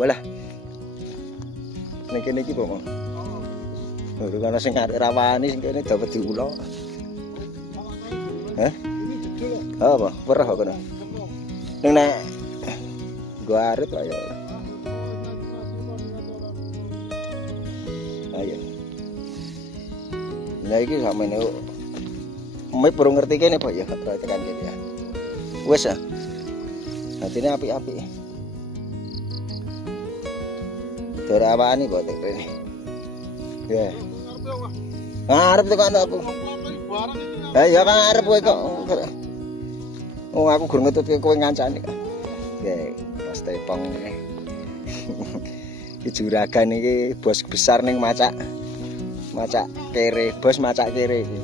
walah. Ning kene iki po. Lho kana sing arek rawani sing kene dapat diulo. Hah? Apa? Perah kok kono. Ning nek gua arep ayo. Ayo. Nah iki sampeyan Mek baru ngerti kene Pak ya, kalau tekan kene ya. Wes ah. Atine apik-apik. Dari awake kok tek rene. Ya. Arep tekan aku. Ya kan arep kowe kok. Oh aku gur ngetutke kowe ngancani. Ya, Mas Tepong ini. Iki juragan iki bos besar ning macak kere, bos macak kere iki.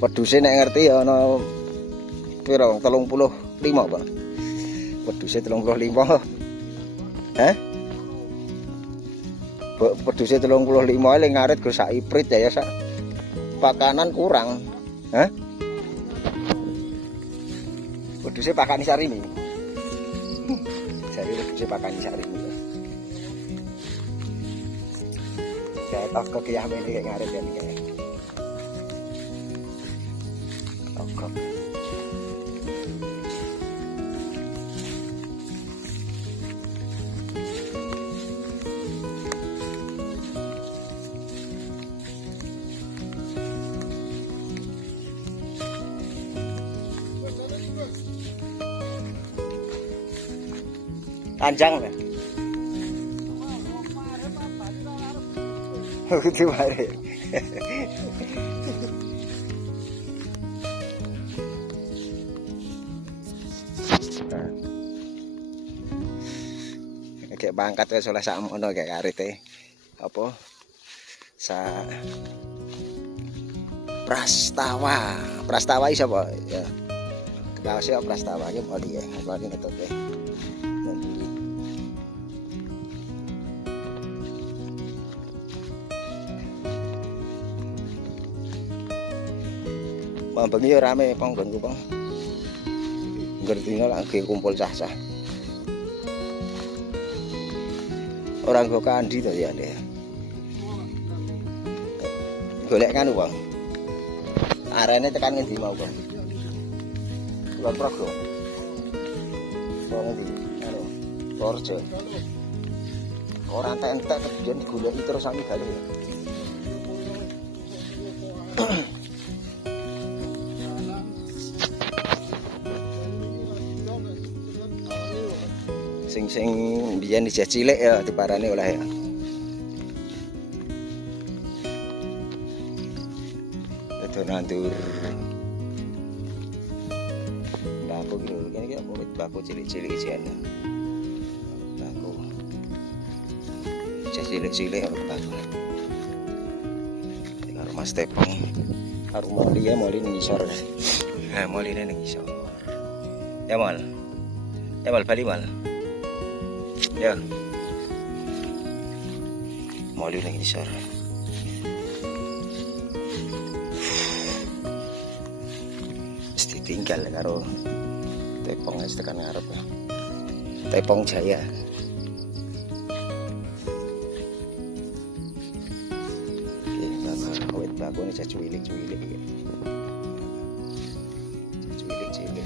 Wedhuse nek ngerti ya ana pira 35, Pak. Wedhuse 35. Hah? Wedhuse 35 le ngarit go sak iprit ya sak. Pakanan kurang. Hah? Wedhuse pakani sarimi. Jare wedhuse pakani sarimi. Saya tak kekiyamen iki ngarit ya iki. Tokok. Tanjang ya. Gitu mare. Kayak bangkat wis oleh sakmono kayak karite. Apa? Sa Prastawa. Prastawa iso apa? Ya. Kaose Prastawa iki moli ya. Moli ngetutke. Bengi ya rame panggonku, Bang. Ngertine lagi kumpul cah-cah. Orang go kandi to ya, Dek. Golek kan, Bang. Arene tekan ngendi mau, Bang? Kulon Progo. Wong ndi? Anu, Sorjo. Ora entek kemudian digoleki terus sami gale. Sing biyen dijak cilik ya diparani oleh ya. Itu nandur. Baku gitu, kene apa baku cilik-cilik isian. Baku. Cilik-cilik baku. Karo Mas Tepong. Karo moli ya moli ning isor. Nah, moli ning isor. Ya mal. Ya mal bali mal. Ya. Moli ning isor. Mesti tinggal karo Tepong wis tekan ngarep. Tepong Jaya. Iki bakal wit bakune cuwilik-cuwilik iki. Cuwilik-cuwilik.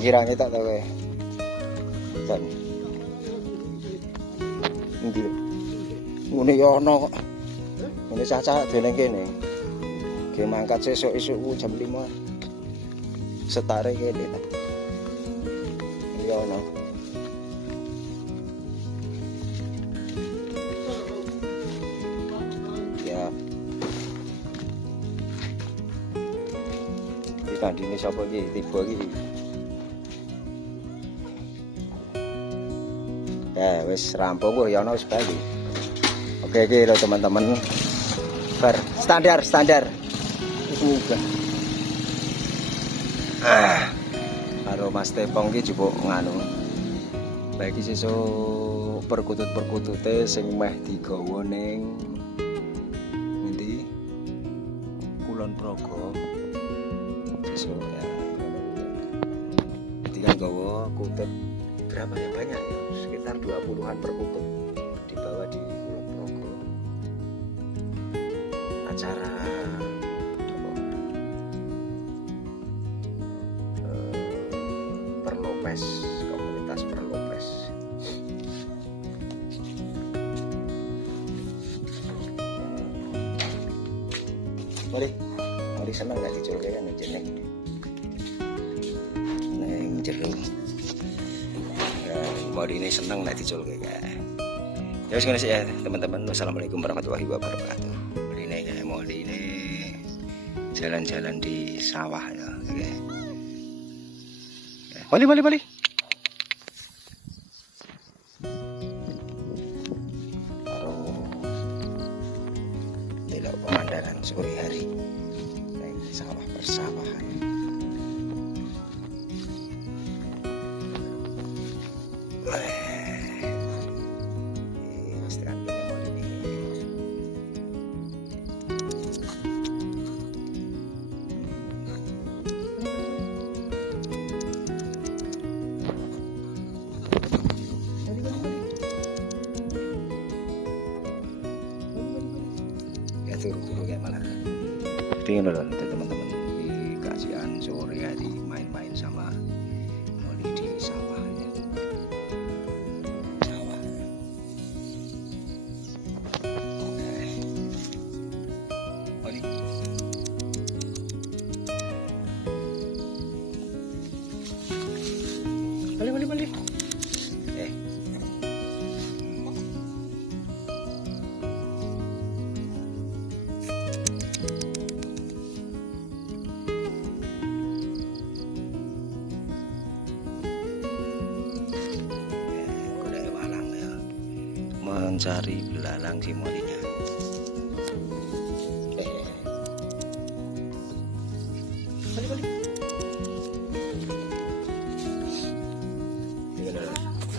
Kirane tak tau kae. Kan. Endi? Ngene ya ana kok. Ngene cacah deleng kene. Ge mangkat sesuk-esuk jam 5. Setare kene. Ya ana. Ya. Ditandingi sapa iki? Tiba iki. Wis rampung kok ya ana wis bali. Oke lho teman-teman. Bar standar. Semoga. Karo Mas Tepong ki jupuk nganu. Baik sesuk perkutut-perkutute sing meh digawa ning ngendi? Kulon Progo. Sesuk ya. Tinggal gawa kutut berapa ya, banyak ya, sekitar 20-an perkutut dibawa di Kulon Progo. Acara Perlopes, komunitas Perlopes. Mari seneng gak dicul kayak jeneng neng jero. Mari ini seneng nek dicul kayak. Ya wis ngene sih ya teman-teman. Wassalamualaikum warahmatullahi wabarakatuh. Mari ini jalan-jalan di sawah ya. Oke. Balik. Lihat pemandangan sore hari di sawah persawahan. Turu-turu kayak malah tinggal loh teman-teman di kajian sore hari main-main sama Moli di sawah ya. Sawah. Oke. Moli. Balik. Mencari belalang si molinya. Balik.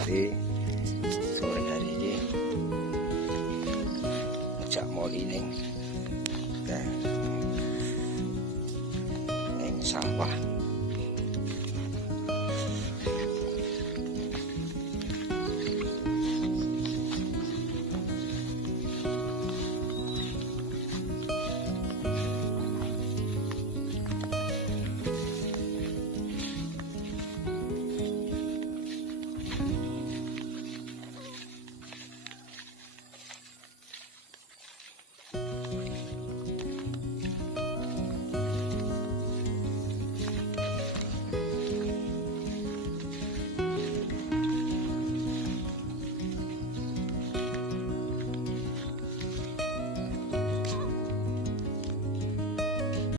Jadi sore hari ini ngejak moli ning.